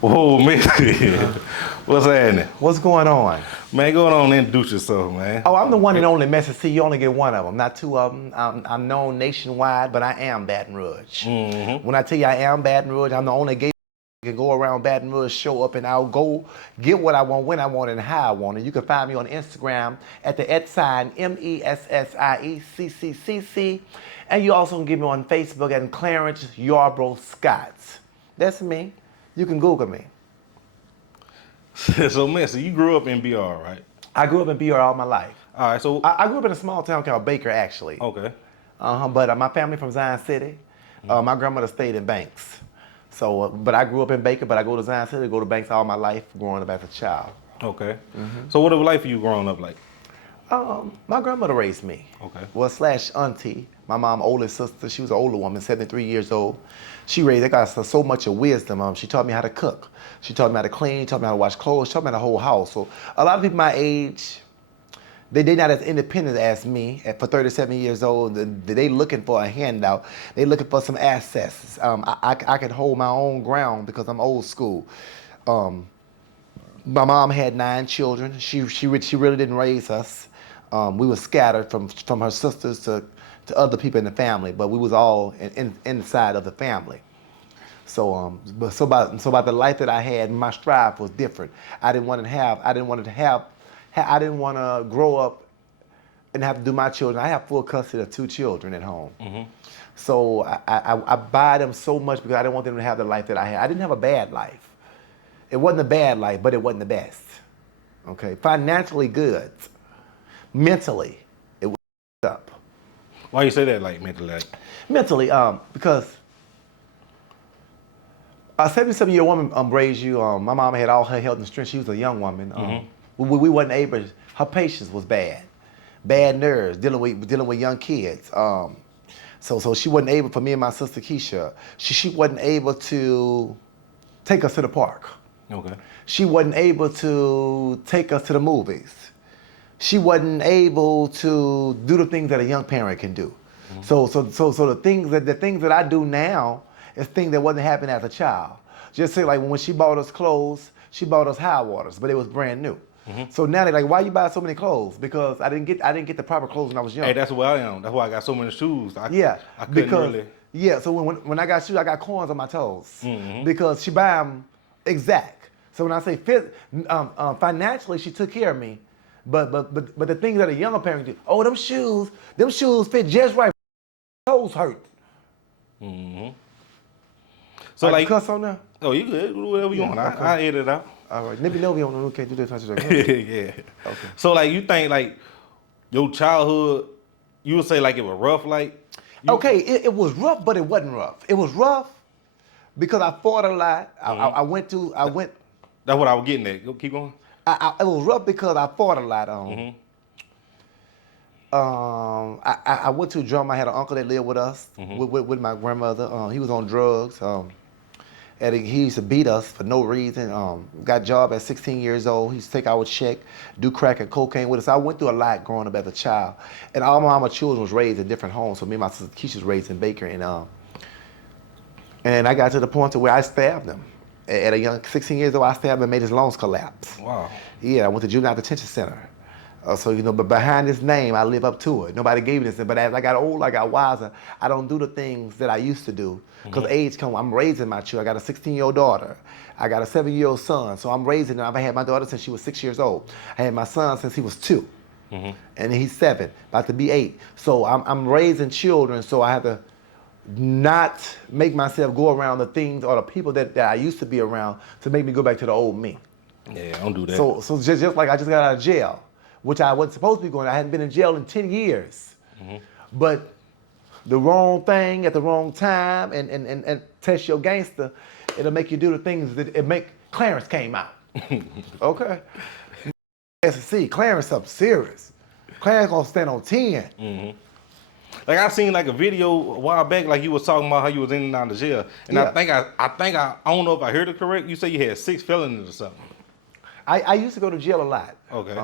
Whoa, Messie. What's happening? What's going on? Man, go on and introduce yourself, man. Oh, I'm the one and only Messie Cee. You only get one of them, not two of them. I'm known nationwide, but I am Baton Rouge. When I tell you I am Baton Rouge, I'm the only gay can go around Baton Rouge, show up, and I'll go get what I want, when I want, and how I want. And you can find me on Instagram at the @MESSIECCCC. And you also can get me on Facebook at Clarence Yarbrough Scotts. That's me. You can Google me. So, Messie, you grew up in BR, right? I grew up in BR all my life. All right, so... I grew up in a small town called Baker, actually. Okay. But my family from Zion City. My grandmother stayed in Banks. So, but I grew up in Baker, but I go to Zion City, go to Banks all my life growing up as a child. Okay. So what was life for you growing up like? My grandmother raised me. Okay. Well, / auntie. My mom's oldest sister, she was an older woman, 73 years old. She raised, I got so much of wisdom. She taught me how to cook. She taught me how to clean, taught me how to wash clothes, taught me the whole house. So a lot of people my age, they not as independent as me. For 37 years old, they looking for a handout. They looking for some access. I can hold my own ground because I'm old school. My mom had 9 children. She really didn't raise us. We were scattered from her sisters to other people in the family, but we was all inside of the family. So about the life that I had, my strive was different. I didn't want to grow up and have to do my children. I have full custody of 2 children at home. So I buy them so much because I didn't want them to have the life that I had. I didn't have a bad life. It wasn't a bad life, but it wasn't the best. Okay, financially good. Mentally, it was up. Why you say that, like, mentally? Like? Mentally, because a 77-year woman raised you. My mama had all her health and strength. She was a young woman. We wasn't able. Her patience was bad, bad nerves, dealing with young kids. So she wasn't able. For me and my sister Keisha, she wasn't able to take us to the park. Okay. She wasn't able to take us to the movies. She wasn't able to do the things that a young parent can do. So the things that I do now is things that wasn't happening as a child. Just say like when she bought us clothes, she bought us high waters, but it was brand new. So now they're like, why you buy so many clothes? Because I didn't get the proper clothes when I was young. Hey, that's where I am. That's why I got so many shoes. I couldn't really. Yeah, so when I got shoes, I got corns on my toes because she buy them exact. So when I say financially, she took care of me. But the things that a younger parent do, oh, them shoes fit just right. Toes hurt. So like cuss on there? Oh, you good? Do whatever you want. Okay. I edit it out. All right. Nibby no, we can't do this. Yeah. Okay. So like you think like your childhood, you would say like it was rough, like? Okay, it was rough, but it wasn't rough. It was rough because I fought a lot. I went. That's what I was getting at. Go keep going. It was rough because I fought a lot. I went to a drum. I had an uncle that lived with us, with my grandmother. He was on drugs. And he used to beat us for no reason. Got a job at 16 years old. He used to take our check, do crack and cocaine with us. I went through a lot growing up as a child. And all my children was raised in different homes. So me and my sister Keisha was raised in Baker. And I got to the point to where I stabbed him. At a young 16 years old, I stabbed him and made his lungs collapse. Wow. Yeah, I went to juvenile detention center. But behind this name, I live up to it. Nobody gave me this, but as I got older, I got wiser. I don't do the things that I used to do because age comes. I'm raising my children. I got a 16-year-old daughter. I got a 7-year-old son. So I'm raising them. I've had my daughter since she was 6 years old. I had my son since he was 2, and he's 7, about to be 8. So I'm raising children. So I have to not make myself go around the things or the people that I used to be around to make me go back to the old me. Yeah, don't do that. So just like I just got out of jail, which I wasn't supposed to be going. I hadn't been in jail in 10 years. But the wrong thing at the wrong time and test your gangster, it'll make you do the things that it make. Clarence came out. Okay. See, Clarence up serious. Clarence gonna stand on 10. Like I seen like a video a while back, like you was talking about how you was in and out of jail, and I think I don't know if I heard it correct. You say you had 6 felonies or something. I used to go to jail a lot. Okay.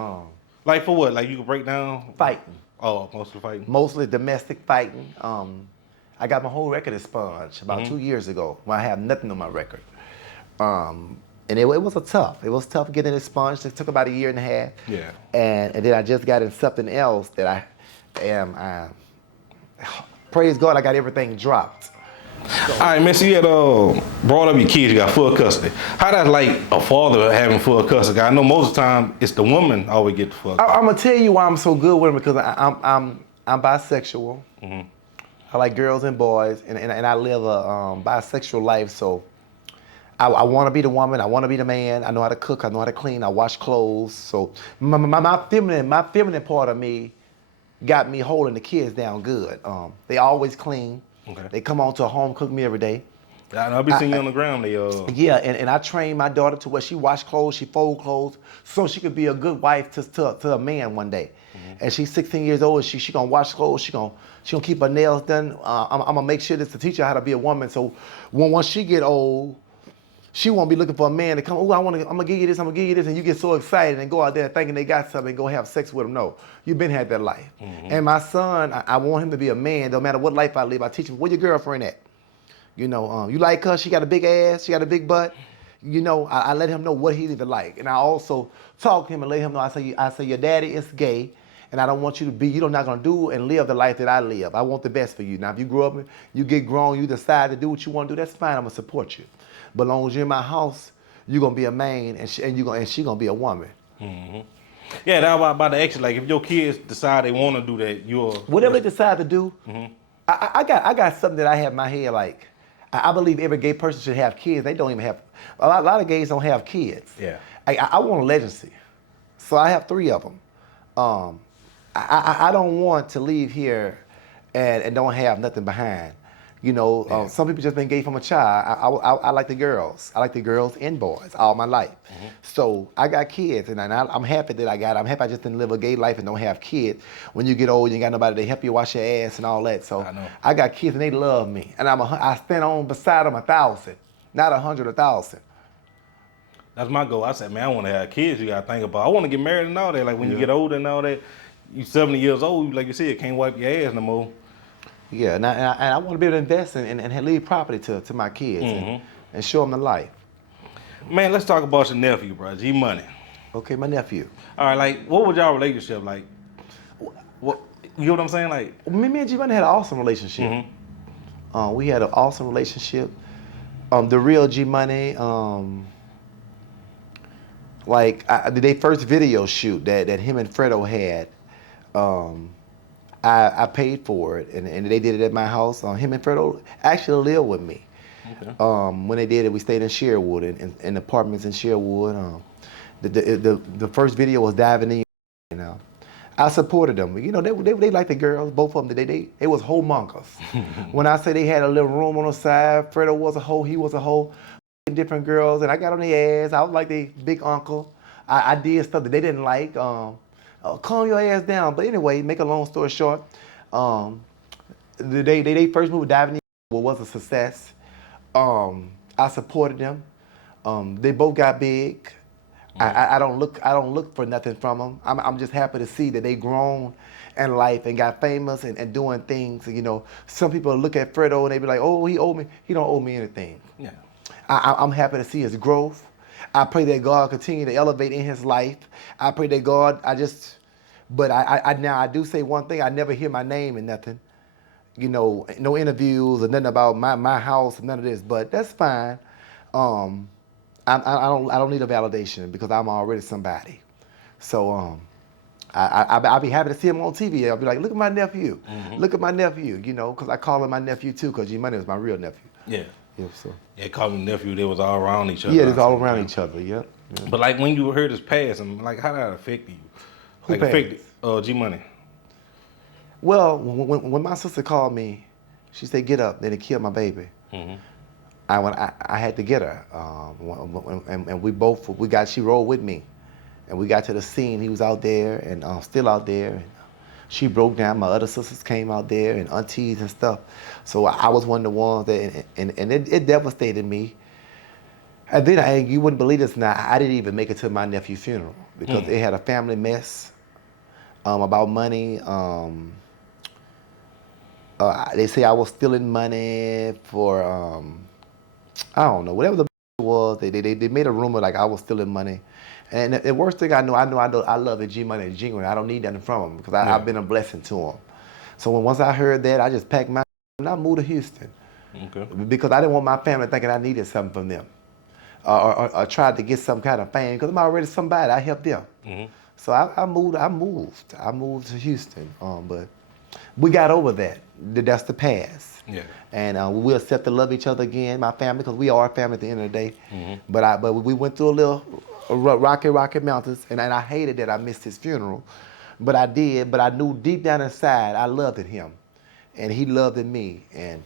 Like for what? Like you could break down? Fighting. Oh, mostly fighting. Mostly domestic fighting. I got my whole record expunged about 2 years ago when I have nothing on my record. And it was tough. It was tough getting expunged. It took about a year and a half. Yeah. And then I just got in something else that I am. Praise God, I got everything dropped. All right, Messie, you had brought up your kids. You got full custody. How that's like a father having full custody? I know most of the time it's the woman always get the full custody. I'm gonna tell you why I'm so good with them, because I'm bisexual. Mm-hmm. I like girls and boys, and I live a bisexual life. So I want to be the woman. I want to be the man. I know how to cook. I know how to clean. I wash clothes. So my feminine part of me got me holding the kids down good. They always clean. Okay. They come on to a home cook me every day. I'll be seeing you on the ground. Yeah, and I trained my daughter to where she wash clothes, she fold clothes, so she could be a good wife to a man one day. Mm-hmm. And she's 16 years old. She gonna wash clothes. She gonna keep her nails done. I'm gonna make sure this to teach her how to be a woman. So once she get old, she won't be looking for a man to come. Oh, I'm gonna give you this. I'm gonna give you this, and you get so excited and go out there thinking they got something and go have sex with them. No, you've been had that life. Mm-hmm. And my son, I want him to be a man. No matter what life I live, I teach him. Where your girlfriend at? You know, you like her? She got a big ass. She got a big butt. You know, I let him know what he even like, and I also talk to him and let him know. I say your daddy is gay, and I don't want you to be. You're not gonna do and live the life that I live. I want the best for you. Now, if you grow up, you get grown, you decide to do what you want to do. That's fine. I'm gonna support you. But as long as you're in my house, you're gonna be a man, and she gonna be a woman. Mm-hmm. Yeah, that's about the action. Like if your kids decide they want to do that, whatever they decide to do. Mm-hmm. I got something that I have in my head. Like I believe every gay person should have kids. They don't even have. A lot of gays don't have kids. Yeah. I want a legacy, so I have 3 of them. I don't want to leave here and don't have nothing behind. You know, yeah. Some people just been gay from a child. I like the girls. I like the girls and boys all my life. Mm-hmm. So I got kids, and I'm happy that I got it. I'm happy I just didn't live a gay life and don't have kids. When you get old, you ain't got nobody to help you wash your ass and all that. So I got kids, and they love me. And I stand on beside them 1,000, not 100, 1,000. That's my goal. I said, man, I want to have kids. You got to think about. I want to get married and all that. Like when you get older and all that, you 70 years old, like you said, can't wipe your ass no more. Yeah, and I want to be able to invest and leave property to my kids and show them the life. Man, let's talk about your nephew, bro, G Money. Okay, my nephew. All right, like, what was y'all relationship like? What you know what I'm saying? Like, me and G Money had an awesome relationship. Mm-hmm. We had an awesome relationship. The real G Money, their first video shoot that him and Fredo had. I paid for it, and they did it at my house. Him and Fredo actually lived with me. Okay. When they did it, we stayed in Sherwood, in apartments in Sherwood. The first video was diving in. You know, I supported them. You know, they like the girls, both of them. They was homongers. When I say they had a little room on the side, Fredo was a hoe, he was a hoe. Different girls, and I got on their ass. I was like their big uncle. I did stuff that they didn't like. Calm your ass down. But anyway, make a long story short, they first moved diving in was a success. I supported them. They both got big. I don't look for nothing from them. I'm just happy to see that they grown in life and got famous and doing things. You know, some people look at Fredo and they be like, oh, he owed me. He don't owe me anything. Yeah. I'm happy to see his growth. I pray that God continue to elevate in his life. I pray that God, but I do say one thing, I never hear my name in nothing. You know, no interviews or nothing about my house, none of this, but that's fine. I don't need a validation because I'm already somebody. So I'll be happy to see him on TV. I'll be like, look at my nephew. Mm-hmm. Look at my nephew, you know, because I call him my nephew too, because G Money is my real nephew. Yeah. Yep, so. Yeah, calling him nephew, they was all around each other. Yeah, they was all around each other, yep. But like when you heard his past, and like how did that affect you? Who like affected G Money? Well, when my sister called me, she said, get up, they killed my baby. Mm-hmm. I had to get her, and she rolled with me, and we got to the scene. He was out there and still out there. And she broke down. My other sisters came out there and aunties and stuff. So I was one of the ones that, and it devastated me. And then you wouldn't believe this now, I didn't even make it to my nephew's funeral because it had a family mess about money. They say I was stealing money for, I don't know, whatever the was. They made a rumor like I was stealing money. And the worst thing I love is G Money and genuine. I don't need nothing from them because I've been a blessing to them. So once I heard that, I just packed my and I moved to Houston. Okay. Because I didn't want my family thinking I needed something from them. Or tried to get some kind of fame because I'm already somebody. I helped them. Mm-hmm. So I moved to Houston. But we got over that. That's the past. Yeah. And we accept to love each other again, my family, because we are a family at the end of the day. Mm-hmm. But we went through a little rocky mountains, and I hated that I missed his funeral. But I did. But I knew deep down inside I loved him, and he loved me, and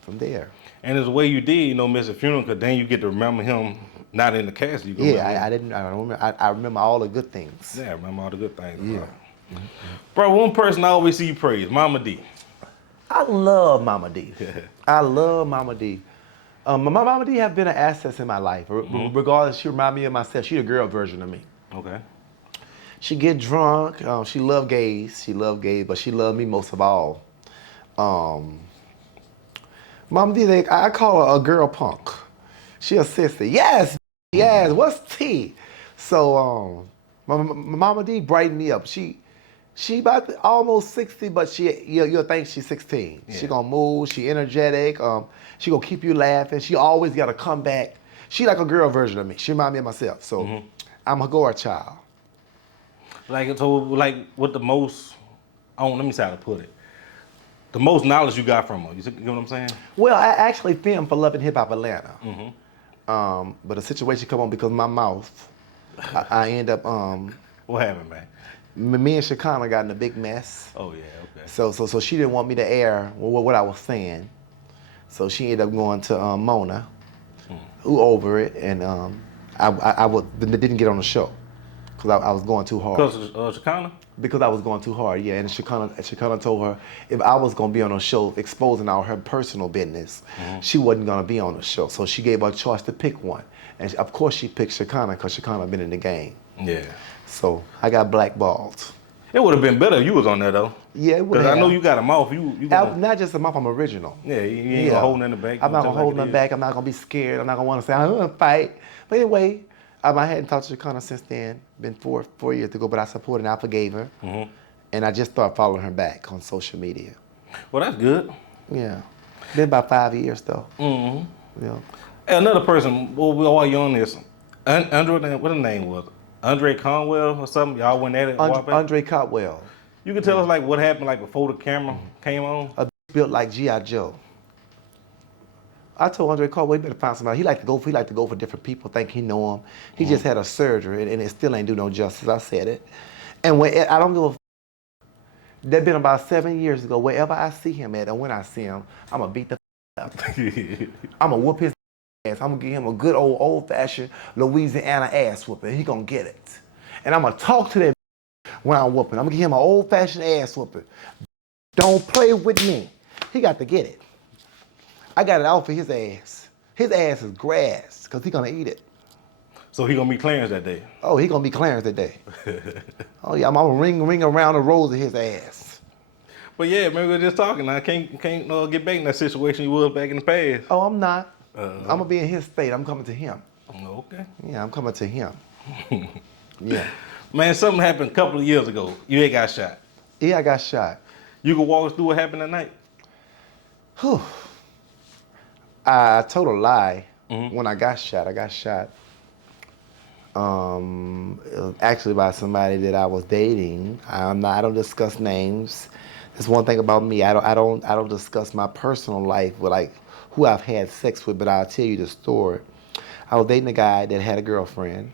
from there. And it's the way you did, miss the funeral, because then you get to remember him not in the cast. You go I remember all the good things. Yeah, I remember all the good things. Yeah. Bro, one person I always see you praise, Mama D. I love Mama D. I love Mama D. My Mama D have been an asset in my life. Regardless, she remind me of myself. She the girl version of me. Okay. She get drunk. She love gays. But she love me most of all. Mama D, I call her a girl punk. She a sister. Yes. What's T? So Mama D brightened me up. She about almost 60, but you'll think she's 16. Yeah. She gonna move, she energetic, she gonna keep you laughing. She always got a comeback. She like a girl version of me. She remind me of myself. So I'm a girl child. Like with the most, let me see how to put it. The most knowledge you got from her. You know what I'm saying? Well, I actually filmed for Love and Hip Hop Atlanta. But a situation come on because of my mouth. I end up What happened, man? Me and Shekinah got in a big mess. Oh yeah, okay. So she didn't want me to air what I was saying. So she ended up going to Mona, who over it, and I didn't get on the show because I was going too hard. Because of Shekinah? Because I was going too hard, yeah. And Shekinah told her if I was going to be on the show exposing all her personal business, she wasn't going to be on the show. So she gave her a choice to pick one. And of course she picked Shekinah because Shekinah been in the game. Yeah. So I got blackballed. It would have been better if you was on there though. Yeah, it would. Because I know you got a mouth. Not just a mouth. I'm original. Yeah, you ain't gonna hold in the back. I'm not gonna hold in the back. I'm not gonna be scared. I'm not gonna want to say I'm gonna fight. But anyway, I hadn't talked to Shekinah since then. Been four years ago, but I supported and I forgave her. And I just started following her back on social media. Well, that's good. Yeah, been about 5 years though. Yeah. Hey, another person. While you on this, Andre, what his name was? Andre Conwell or something? Y'all went at it? Andre Cotwell. You can tell us like what happened like before the camera came on? A built like G.I. Joe. I told Andre Cotwell, he better find somebody. He like to go for different people, think he know him. He just had a surgery and it still ain't do no justice. I said it. And I don't give a that been about 7 years ago. Wherever I see him at and when I see him, I'm gonna beat the up. I'm gonna whoop his ass. I'm gonna give him a good old-fashioned Louisiana ass whooping. He gonna get it. And I'm gonna talk to that when I'm whooping. I'm gonna give him an old-fashioned ass whooping. Don't play with me. He got to get it. I got it out for his ass. His ass is grass, because he gonna eat it. So he gonna be Clarence that day? Oh, he gonna be Clarence that day. Oh yeah, I'm gonna ring around the rose of his ass. But yeah, maybe we're just talking. I can't get back in that situation you was back in the past. Oh, I'm not. I'm gonna be in his state. I'm coming to him. Okay. Yeah, I'm coming to him. Yeah. Man, something happened a couple of years ago. You ain't got shot. Yeah, I got shot. You can walk us through what happened that night? Whew. I told a lie when I got shot. I got shot. It was actually by somebody that I was dating. I don't discuss names. That's one thing about me. I don't discuss my personal life with like who I've had sex with, but I'll tell you the story. I was dating a guy that had a girlfriend.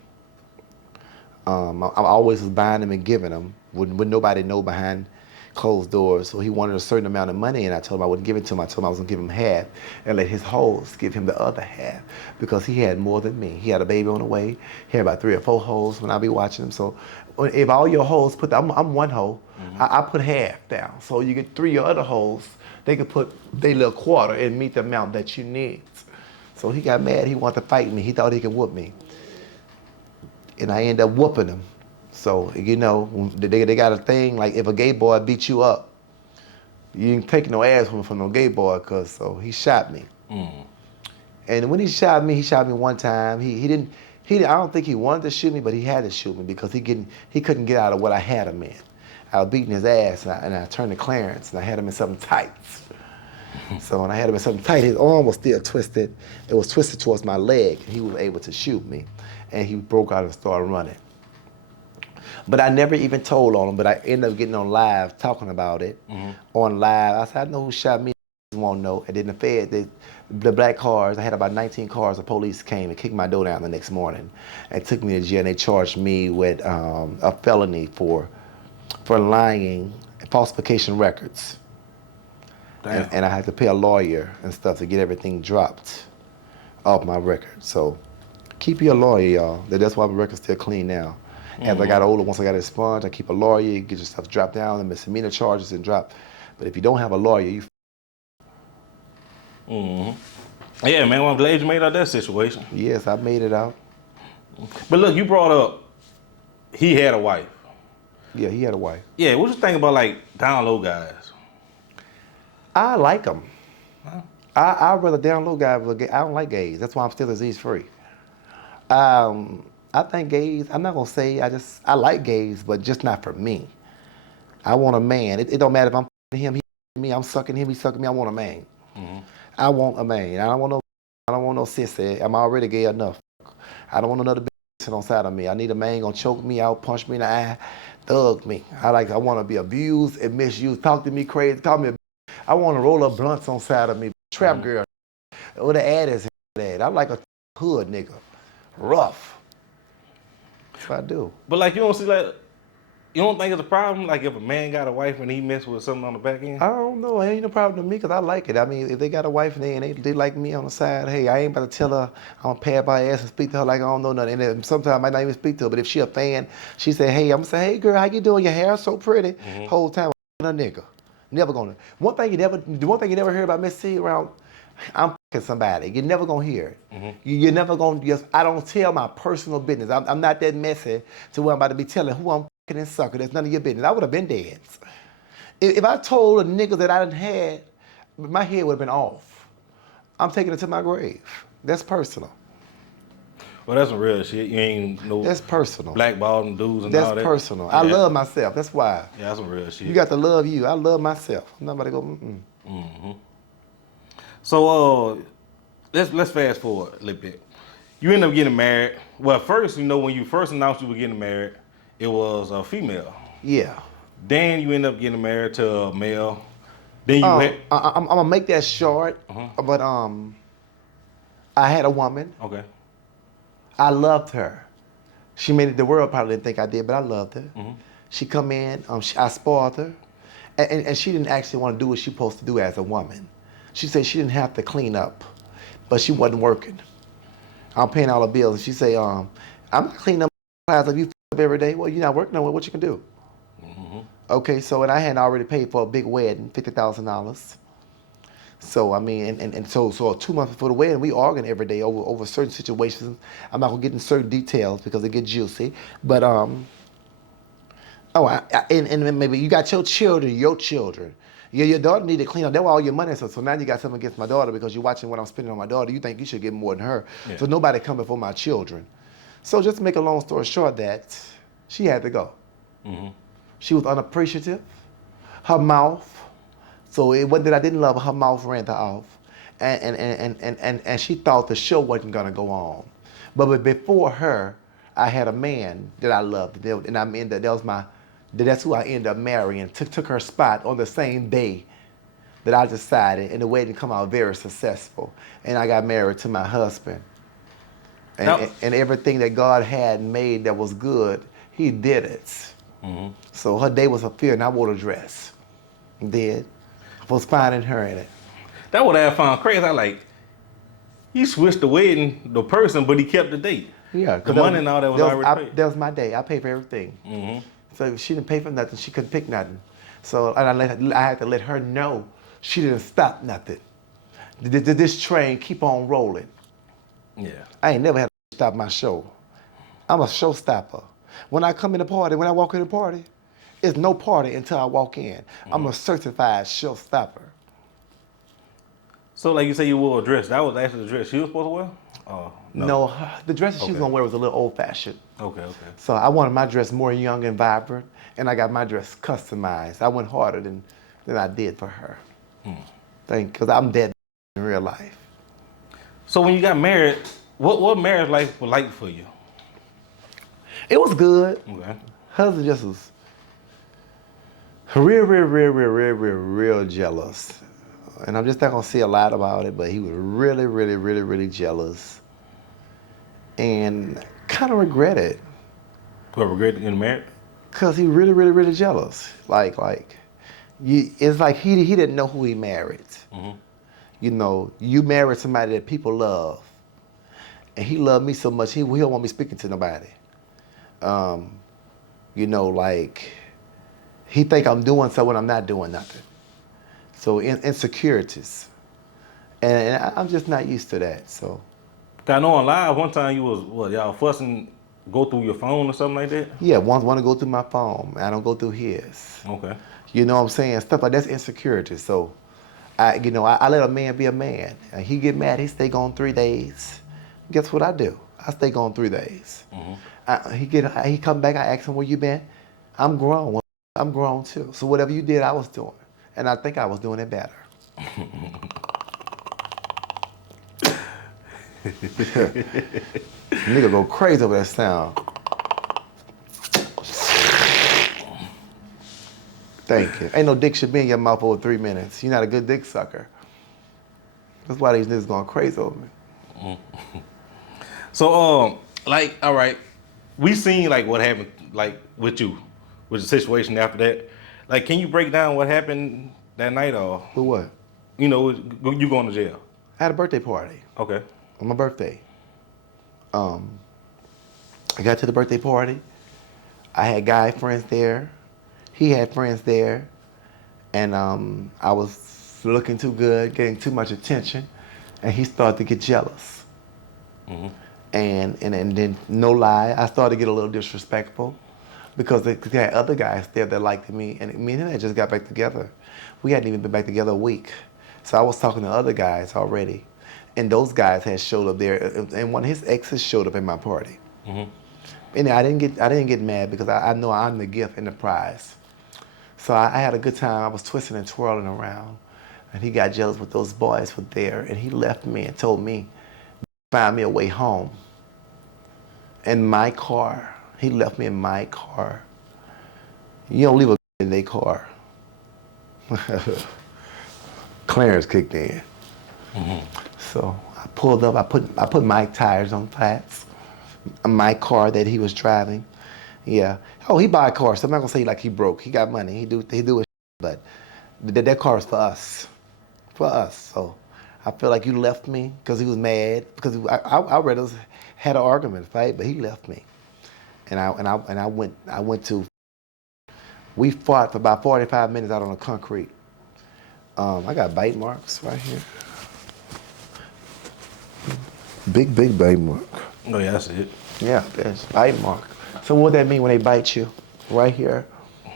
I always was buying him and giving him. Wouldn't nobody know behind closed doors. So he wanted a certain amount of money, and I told him I wouldn't give it to him. I told him I was gonna give him half and let his hoes give him the other half because he had more than me. He had a baby on the way. He had about 3 or 4 hoes when I be watching him. So if all your hoes I'm one hoe, I put half down. So you get 3 of your other hoes, they could put their little quarter and meet the amount that you need. So he got mad. He wanted to fight me. He thought he could whoop me. And I ended up whooping him. So, you know, they got a thing, like if a gay boy beat you up, you ain't taking no ass from no gay boy, so he shot me. And when he shot me one time. He didn't. I don't think he wanted to shoot me, but he had to shoot me because he couldn't get out of what I had him in. I was beating his ass, and I turned to Clarence, and I had him in something tights. So when I had him in something tight, his arm was still twisted. It was twisted towards my leg, and he was able to shoot me. And he broke out and started running. But I never even told on him, but I ended up getting on live talking about it. On live, I said, I know who shot me, won't know. And then the black cars, I had about 19 cars, the police came and kicked my door down the next morning and took me to jail, and they charged me with a felony for lying and falsification records. And I had to pay a lawyer and stuff to get everything dropped off my record. So keep your lawyer, y'all. That's why my record's still clean now. As I got older, once I got expunged, I keep a lawyer, get your stuff dropped down, the misdemeanor charges and drop. But if you don't have a lawyer, you Yeah, man, well, I'm glad you made out that situation. Yes, I made it out. But look, you brought up he had a wife. Yeah, he had a wife. Yeah, what you think about like down low guys? I like them. I'd rather down low guys, but I don't like gays. That's why I'm still disease free. I think gays, I'm not gonna say, I like gays, but just not for me. I want a man. It don't matter if I'm him, he me, I'm sucking him, he sucking me, I want a man. I want a man. I don't want no sissy. I'm already gay enough. I don't want another bitch on side of me. I need a man gonna choke me out, punch me in the eye, thug me. I want to be abused and misused. Talk to me crazy. Call me I want to roll up blunts on side of me. Trap girl. Or the ad is that. I like a hood nigga. Rough. That's what I do. But like you don't see like you don't think it's a problem like if a man got a wife and he messed with something on the back end? I don't know. It ain't no problem to me because I like it. I mean, if they got a wife and they like me on the side, hey, I ain't about to tell her I'm going to pad by her ass and speak to her like I don't know nothing. And then sometimes I might not even speak to her, but if she a fan, she say, hey, I'm going to say, hey, girl, how you doing? Your hair's so pretty. Whole time I'm a nigga. Never gonna. One thing you never hear about Messie Cee around, I'm fucking somebody. You're never gonna hear it. You're never gonna just. I don't tell my personal business. I'm not that messy to where I'm about to be telling who I'm fucking and sucking. That's none of your business. I would have been dead. If I told a nigga that I didn't had, my head would have been off. I'm taking it to my grave. That's personal. Well, that's some real shit. You ain't no. That's personal. Blackballing dudes and That's all that. That's personal. Yeah. I love myself. That's why. Yeah, that's some real shit. You got to love you. I love myself. I'm not about to go. So let's fast forward a little bit. You end up getting married. Well, first, when you first announced you were getting married, it was a female. Yeah. Then you end up getting married to a male. Then you I'm gonna make that short, but I had a woman. Okay. I loved her. She made it. The world probably didn't think I did, but I loved her. She come in. I spoiled her, and she didn't actually want to do what she supposed to do as a woman. She said she didn't have to clean up, but she wasn't working. I'm paying all the bills, and she say, I'm not cleaning up clothes like you up every day. Well, you're not working on it. What you can do? Okay, so and I had already paid for a big wedding, $50,000. So I mean, and so 2 months before the wedding, we arguing every day over certain situations. I'm not gonna get in certain details because they get juicy. But and maybe you got your children. Your daughter need to clean up. That's why all your money is. So now you got something against my daughter because you're watching what I'm spending on my daughter. You think you should get more than her. Yeah. So nobody coming for my children. So just to make a long story short, that she had to go. She was unappreciative. Her mouth. So it wasn't that I didn't love her. Her mouth ran her off, and she thought the show wasn't gonna go on. But before her, I had a man that I loved, and I mean that's who I ended up marrying. Took her spot on the same day that I decided, and the wedding come out very successful, and I got married to my husband. And everything that God had made that was good, He did it. So her day was a fear, and I wore a dress. Did. Was finding her in it. That what I found crazy. I like, he switched the wedding, the person, but he kept the date. Yeah. The money and all that was already paid. That was my day. I paid for everything. So if she didn't pay for nothing, she couldn't pick nothing. So and I had to let her know she didn't stop nothing. This train keep on rolling. Yeah. I ain't never had to stop my show. I'm a showstopper. When I come in the party, when I walk in the party, it's no party until I walk in. I'm a certified showstopper. So like you say you wore a dress. That was actually the dress she was supposed to wear? Oh, no. No, the dress that she was Okay. gonna wear was a little old-fashioned. Okay. So I wanted my dress more young and vibrant, and I got my dress customized. I went harder than I did for her. Because I'm dead in real life. So when you got married, what marriage life was like for you? It was good. Okay. Husband just was real jealous. And I'm just not gonna say a lot about it, but he was really jealous. And kind of regret it. What, regret getting married? Cause he really jealous. It's like he didn't know who he married. You know, you married somebody that people love, and he loved me so much he don't want me speaking to nobody. You know, like he think I'm doing something when I'm not doing nothing. So insecurities, and I'm just not used to that. So. I know on live one time you was y'all fussing, go through your phone or something like that? Yeah, want to go through my phone. I don't go through his. Okay. You know what I'm saying? Stuff like that's insecurity. So, I let a man be a man. He get mad, he stay gone 3 days. Guess what I do? I stay gone 3 days. He come back, I ask him where you been. I'm grown. I'm grown too. So whatever you did, I was doing. And I think I was doing it better. Nigga go crazy over that sound. Thank you. Ain't no dick should be in your mouth over 3 minutes. You're not a good dick sucker. That's why these niggas going crazy over me. So, like, all right, we seen like what happened, like with you, with the situation after that. Like, can you break down what happened that night, or With what? you know, you going to jail? I had a birthday party Okay. on my birthday. I got to the birthday party. I had guy friends there. He had friends there. And I was looking too good, getting too much attention. And he started to get jealous. And then, no lie, I started to get a little disrespectful because they had other guys there that liked me. And me and him had just got back together. We hadn't even been back together a week. So I was talking to other guys already. And those guys had showed up there, and one of his exes showed up at my party. And I didn't get mad because I know I'm the gift and the prize. So I had a good time. I was twisting and twirling around, and he got jealous with those boys were there, and he left me and told me, find me a way home. In my car, he left me in my car. You don't leave a in their car. Clarence kicked in. So I pulled up, I put my tires on flats. My car that he was driving. Yeah. Oh, he buy a car, so I'm not gonna say like he broke. He got money, he do his but that car is for us. For us. So I feel like you left me because he was mad. Because I read us had an argument, fight, but he left me. And I went to we fought for about 45 minutes out on the concrete. I got bite marks right here. Big bite mark. Oh yeah, that's it. Yeah, that's bite mark. So what that mean when they bite you? Right here.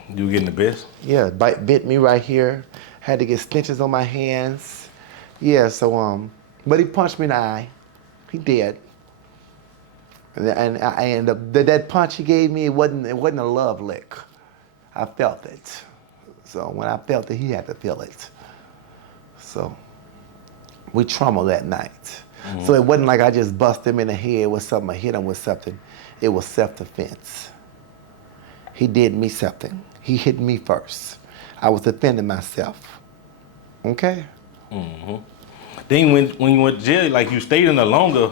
You getting the best? Yeah, bit me right here. Had to get stitches on my hands. Yeah, so but he punched me in the eye. He did. And that punch he gave me, it wasn't a love lick. I felt it. So when I felt it, he had to feel it. So we trauma that night. So it wasn't like I just bust him in the head with something, I hit him with something. It was self-defense. He did me something. He hit me first. I was defending myself. Okay? Then when you went to jail, like you stayed in there longer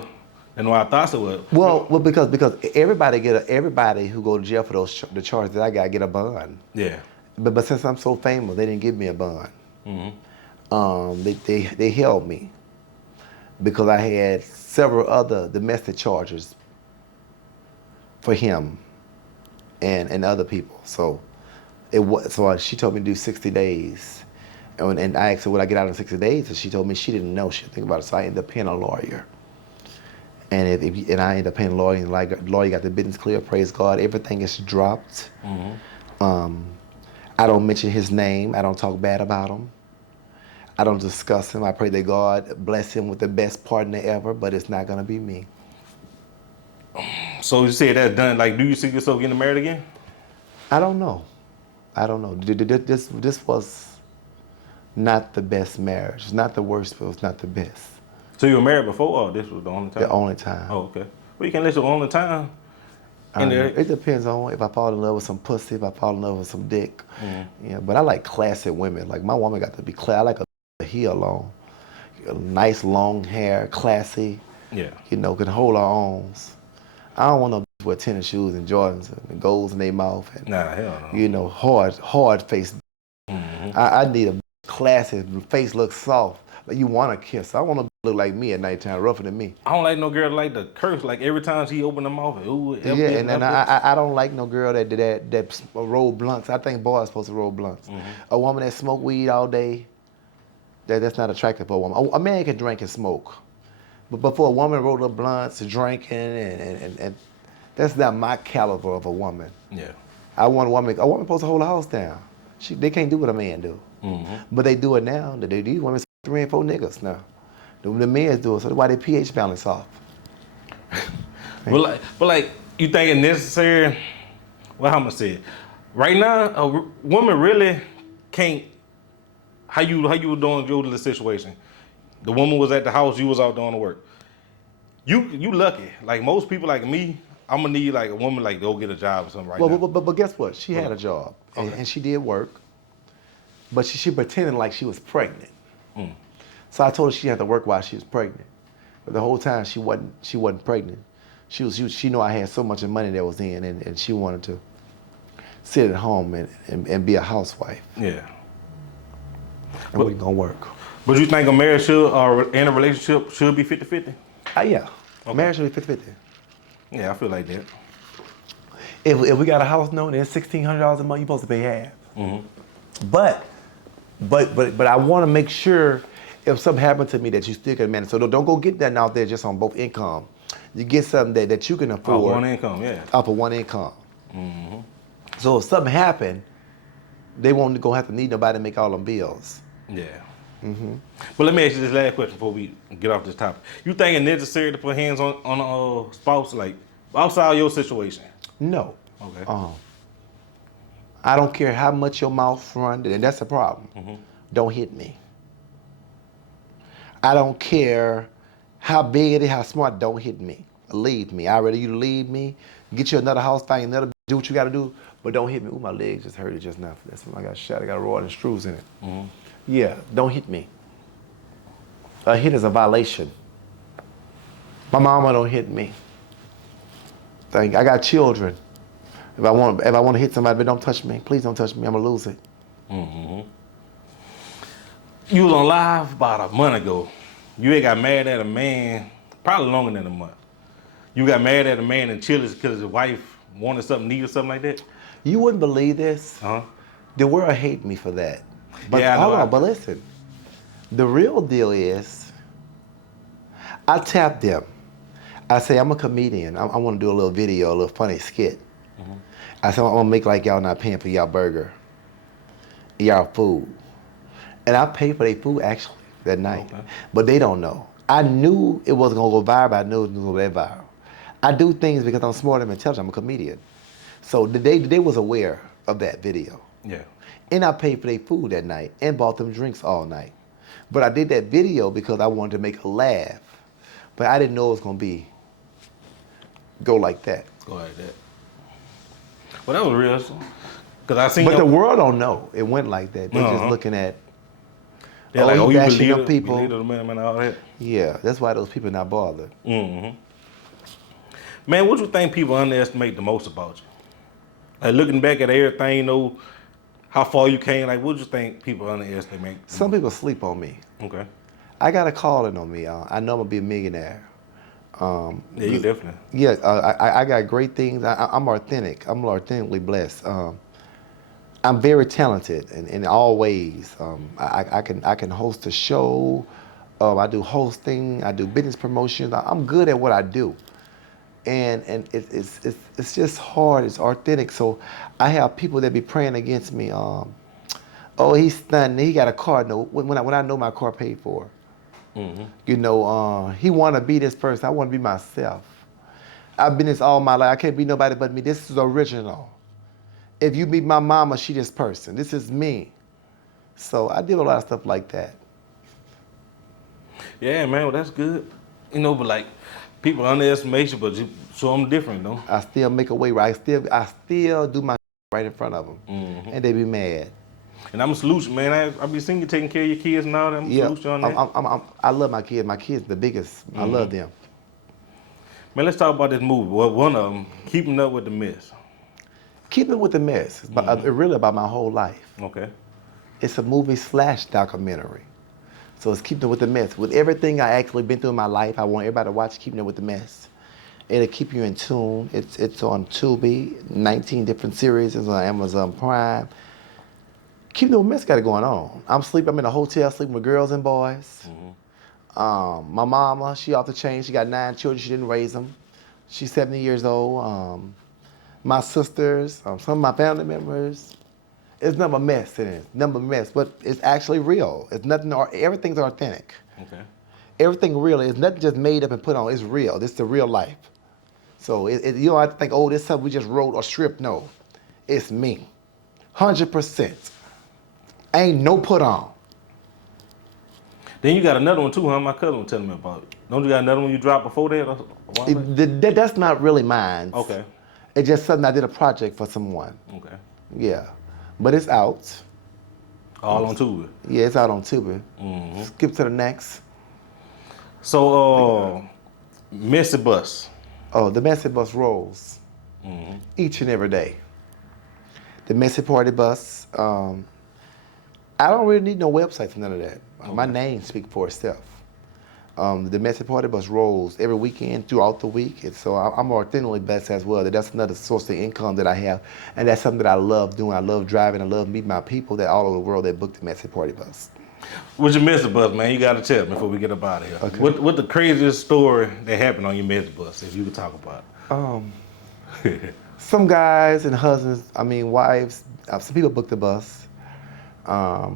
than what I thought it would. Well, because everybody who go to jail for the charges that I got get a bond. Yeah. But since I'm so famous, they didn't give me a bond. They held me because I had several other domestic charges for him and other people. So she told me to do 60 days. And I asked her, would I get out in 60 days? And she told me she didn't know. She didn't think about it. So I ended up paying a lawyer. And I ended up paying a lawyer, and the lawyer got the business clear, praise God. Everything is dropped. I don't mention his name. I don't talk bad about him. I don't discuss him. I pray that God bless him with the best partner ever, but it's not gonna be me. So you said that's done. Like, do you see yourself getting married again? I don't know. I don't know. This was not the best marriage. It's not the worst, but it was not the best. So you were married before, or this was the only time? The only time. Oh, okay. Well, you can let your only time in there. It depends on if I fall in love with some pussy, if I fall in love with some dick. Yeah, but I like classy women. Like my woman got to be classy. I like a heel on, nice long hair, classy. Yeah. You know, can hold her own. I don't want no bitch with tennis shoes and Jordans and golds in their mouth and Nah, hell no. you know, hard face. I need a classy face, look soft. Like you want to kiss. I want to look like me at nighttime, rougher than me. I don't like no girl like to curse. Like every time she open her mouth, ooh, Yeah, and I don't like no girl that roll blunts. I think boys supposed to roll blunts. A woman that smoke weed all day, that's not attractive for a woman. A man can drink and smoke, but before a woman roll up blunts, drinking and that's not my caliber of a woman. Yeah. I want a woman supposed to hold her house down. They can't do what a man do, but they do it now. These women 3 and 4 niggas now. The men do it, so that's why their pH balance off. But like, you think it's necessary? Well, how am I say it? Right now, a woman really can't. How you were doing your little situation? The woman was at the house, you was out doing the work. You lucky. Like most people like me, I'm gonna need like a woman like go get a job or something right now. But guess what? She had a job and she did work, but she pretended like she was pregnant. So I told her she had to work while she was pregnant, but the whole time she wasn't pregnant. She knew I had so much money that was in, and she wanted to sit at home and be a housewife. Yeah. It wasn't gonna work. But you think a marriage should or in a relationship should be 50-50? Yeah. Okay. Marriage should be 50-50. Yeah, I feel like that. If we got a house note and it's $1,600 a month, you're supposed to pay half. But I want to make sure if something happened to me that you still can manage. So don't go get that out there just on both income. You get something that you can afford. One income, yeah. Off of one income. So if something happened, they won't go have to need nobody to make all them bills. Yeah. But let me ask you this last question before we get off this topic. You think it's necessary to put hands on a spouse, like outside your situation? No. Okay. I don't care how much your mouth run, and that's the problem. Don't hit me. I don't care how big it is, how smart, don't hit me. Leave me. I'd rather you leave me, get you another house, find another, do what you gotta do, but don't hit me. Ooh, my leg just hurted just now. That's when I got shot. I got a rod and screws in it. Yeah, don't hit me. A hit is a violation. My mama don't hit me. I got children. If I want to hit somebody, but don't touch me. Please don't touch me. I'm gonna lose it. You was on live about a month ago. You ain't got mad at a man, probably longer than a month. You got mad at a man in Chile because his wife wanted something, needed something like that? You wouldn't believe this. The world hate me for that. But Yeah, I know. hold on, but listen. The real deal is, I tap them. I say, I'm a comedian. I want to do a little video, a little funny skit. I said, I'm gonna make like y'all not paying for y'all burger, y'all food. And I paid for their food actually that night. But they don't know. I knew it wasn't gonna go viral, but I knew it was gonna go that viral. I do things because I'm smart and intelligent. I'm a comedian. So they was aware of that video. Yeah. And I paid for their food that night and bought them drinks all night. But I did that video because I wanted to make a laugh. But I didn't know it was gonna go like that. Go like that. Well, that was real. Cause I seen. But the world don't know it went like that. They're just looking at. They're like, oh, you bashing believe up people. the man and all that. Yeah, that's why those people not bothered. Man, what you think people underestimate the most about you? Like looking back at everything, you know, how far you came. Like, what you think people underestimate? Some people sleep on me. Okay. I got a calling on me. I know I'm gonna be a millionaire. Yeah, you definitely. Yeah, I got great things. I'm authentic. I'm authentically blessed. I'm very talented in all ways. I can host a show. I do hosting. I do business promotions. I'm good at what I do, and it's just hard. It's authentic. So I have people that be praying against me. Oh, he's stunning. He got a car. No, when I know my car paid for. You know, he want to be this person. I want to be myself. I've been this all my life. I can't be nobody but me. This is original. If you meet my mama, she this person. This is me. So I did a lot of stuff like that. Yeah, man, well, that's good. You know, but like, people underestimate you, but you show them different, though. I still make a way where I still do my right in front of them, and they be mad. And I'm a solution, man. I be seeing you taking care of your kids and all that. I'm a solution on that. I love my kids. My kids the biggest. I love them. Man, let's talk about this movie. Well, one of them, Keeping Up with the Mess. Keeping with the Mess. It's really about my whole life. Okay. It's a movie / documentary. So it's Keeping Up with the Mess. With everything I actually been through in my life, I want everybody to watch Keeping Up with the Mess. It'll keep you in tune. It's on Tubi, 19 different series. It's on Amazon Prime. Keeping Up with the Mess got it going on. I'm in a hotel sleeping with girls and boys. My mama, she off the chain. She got 9 children. She didn't raise them. She's 70 years old. My sisters, some of my family members. It's nothing but mess in it. Nothing but mess, but it's actually real. It's nothing. Everything's authentic. Okay. Everything real. It's nothing just made up and put on. It's real. This is the real life. So you don't have to think, oh, this is something we just wrote or script. No, it's me, 100%. Ain't no put on. Then you got another one too, huh? My cousin was telling me about it. Don't you got another one you dropped before that? That's not really mine. Okay. It's just something I did a project for someone. Okay. Yeah, but it's out. All on Tubi. Yeah, it's out on Tubi. Skip to the next. So, Messie Bus. Oh, the Messie Bus rolls each and every day. The Messie Party Bus. I don't really need no websites, none of that. Okay. My name speaks for itself. The Messie Party Bus rolls every weekend throughout the week. And so I'm authentically blessed as well. That's another source of income that I have. And that's something that I love doing. I love driving. I love meeting my people that all over the world that book the Messie Party Bus. What's your Messie Bus, man? You got to tell me before we get up out of here. Okay. What the craziest story that happened on your Messie Bus, if you could talk about it? Some guys and husbands, wives, some people booked the bus. I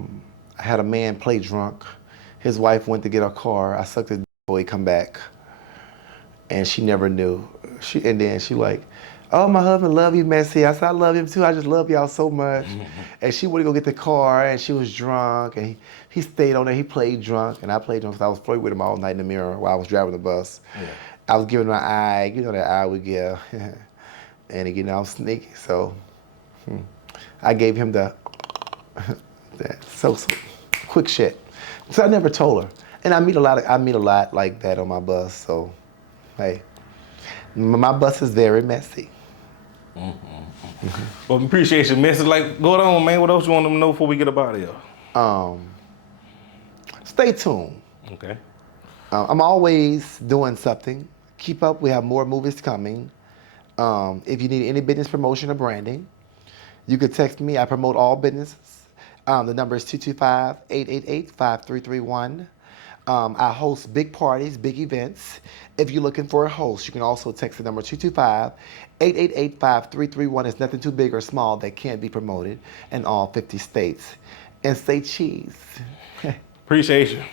had a man play drunk. His wife went to get her car. I sucked his before he come back. And she never knew. And then she like, oh, my husband love you, Messie. I said, I love him too. I just love y'all so much. And she went to go get the car and she was drunk and he stayed on there. He played drunk and I played drunk because I was flirting with him all night in the mirror while I was driving the bus. Yeah. I was giving him my eye, you know that eye we give. And again, I was sneaky, so I gave him the so quick shit. So I never told her, and I meet a lot like that on my bus. So, hey, my bus is very messy. Well, appreciate your message. Like, go on, man. What else you want them to know before we get up out of here? Stay tuned. Okay. I'm always doing something. Keep up. We have more movies coming. If you need any business promotion or branding, you could text me. I promote all businesses. The number is 225-888-5331. I host big parties, big events. If you're looking for a host, you can also text the number 225-888-5331. It's nothing too big or small that can't be promoted in all 50 states. And say cheese. Appreciate you.